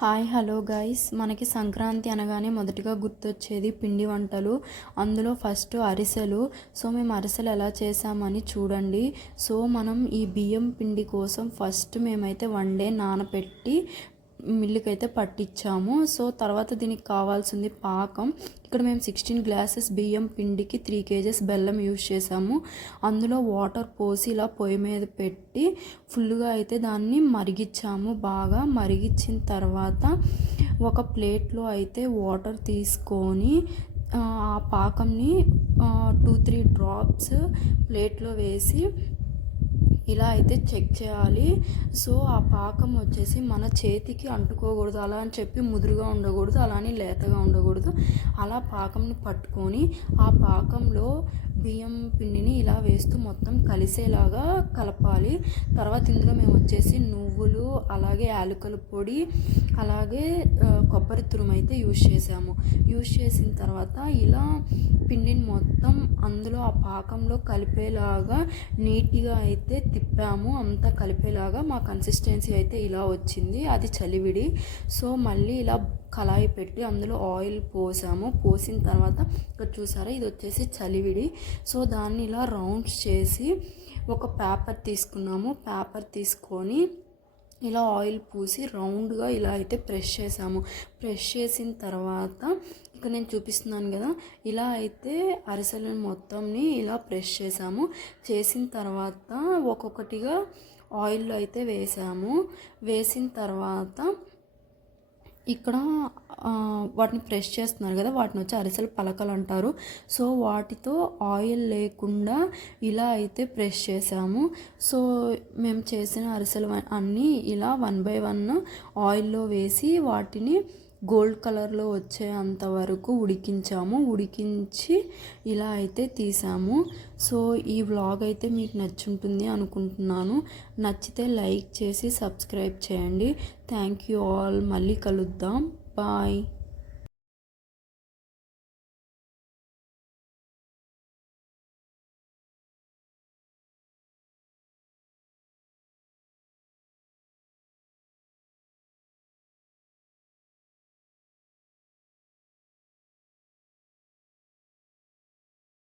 Hi hello guys, మనకి సంక్రాంతి అనగానే మొదటిగా గుర్తొచ్చేది పిండి వంటలు. అందులో ఫస్ట్ అరిసెలు. సో మేము అరిసెలు ఎలా చేసామని చూడండి. సో మనం ఈ బియ్యం పిండి కోసం ఫస్ట్ మేమైతే 1 డే నానబెట్టి మిల్లుకి అయితే పట్టించాము. సో తర్వాత దీనికి కావాల్సింది పాకం. ఇక్కడ మేము 16 గ్లాసెస్ బియ్యం పిండికి 3 kgs బెల్లం యూజ్ చేసాము. అందులో వాటర్ పోసి ఇలా పొయ్యి మీద పెట్టి ఫుల్గా అయితే దాన్ని మరిగించాము. బాగా మరిగించిన తర్వాత ఒక ప్లేట్లో అయితే వాటర్ తీసుకొని ఆ పాకంని 2-3 డ్రాప్స్ ప్లేట్లో వేసి ఇలా అయితే చెక్ చేయాలి. సో ఆ పాకం వచ్చేసి మన చేతికి అంటుకోకూడదు, అలా అని చెప్పి ముదురుగా ఉండకూడదు, అలానే లేతగా ఉండకూడదు. అలా పాకంని పట్టుకొని ఆ పాకంలో బియ్యం పిండిని ఇలా వేస్తూ మొత్తం కలిసేలాగా కలపాలి. తర్వాత ఇందులో మేము వచ్చేసి నువ్వులు, అలాగే యాలకుల పొడి, అలాగే కొబ్బరి తురుము అయితే యూజ్ చేసాము. యూజ్ చేసిన తర్వాత ఇలా పిండిని మొత్తం అందులో ఆ పాకంలో కలిపేలాగా నీట్గా అయితే తిప్పాము. అంతా కలిపేలాగా మా కన్సిస్టెన్సీ అయితే ఇలా వచ్చింది. అది చలివిడి. సో మళ్ళీ ఇలా కళాయి పెట్టి అందులో ఆయిల్ పోసాము. పోసిన తర్వాత ఇక్కడ చూసారా, ఇది వచ్చేసి చలివిడి. సో దాన్ని ఇలా రౌండ్స్ చేసి ఒక పేపర్ తీసుకున్నాము. పేపర్ తీసుకొని ఇలా ఆయిల్ పూసి రౌండ్గా ఇలా అయితే ప్రెస్ చేసాము. ప్రెస్ చేసిన తర్వాత ఇక్కడ నేను చూపిస్తున్నాను కదా, ఇలా అయితే అరిసెలను మొత్తంని ఇలా ప్రెస్ చేసాము. చేసిన తర్వాత ఒక్కొక్కటిగా ఆయిల్లో అయితే వేసాము. వేసిన తర్వాత ఇక్కడ వాటిని ప్రెస్ చేస్తున్నారు కదా, వాటిని వచ్చి అరిసెల పలకలు అంటారు. సో వాటితో ఆయిల్ లేకుండా ఇలా అయితే ప్రెస్ చేసాము. సో మేము చేసిన అరిసెలు అన్నీ ఇలా 1 by 1 ఆయిల్లో వేసి వాటిని గోల్డ్ కలర్లో వచ్చేంత వరకు ఉడికించాము. ఉడికించి ఇలా అయితే తీసాము. సో ఈ వ్లాగ్ అయితే మీకు నచ్చుంటుంది అనుకుంటున్నాను. నచ్చితే లైక్ చేసి సబ్స్క్రైబ్ చేయండి. Thank you all. మళ్ళీ కలుద్దాం. బాయ్.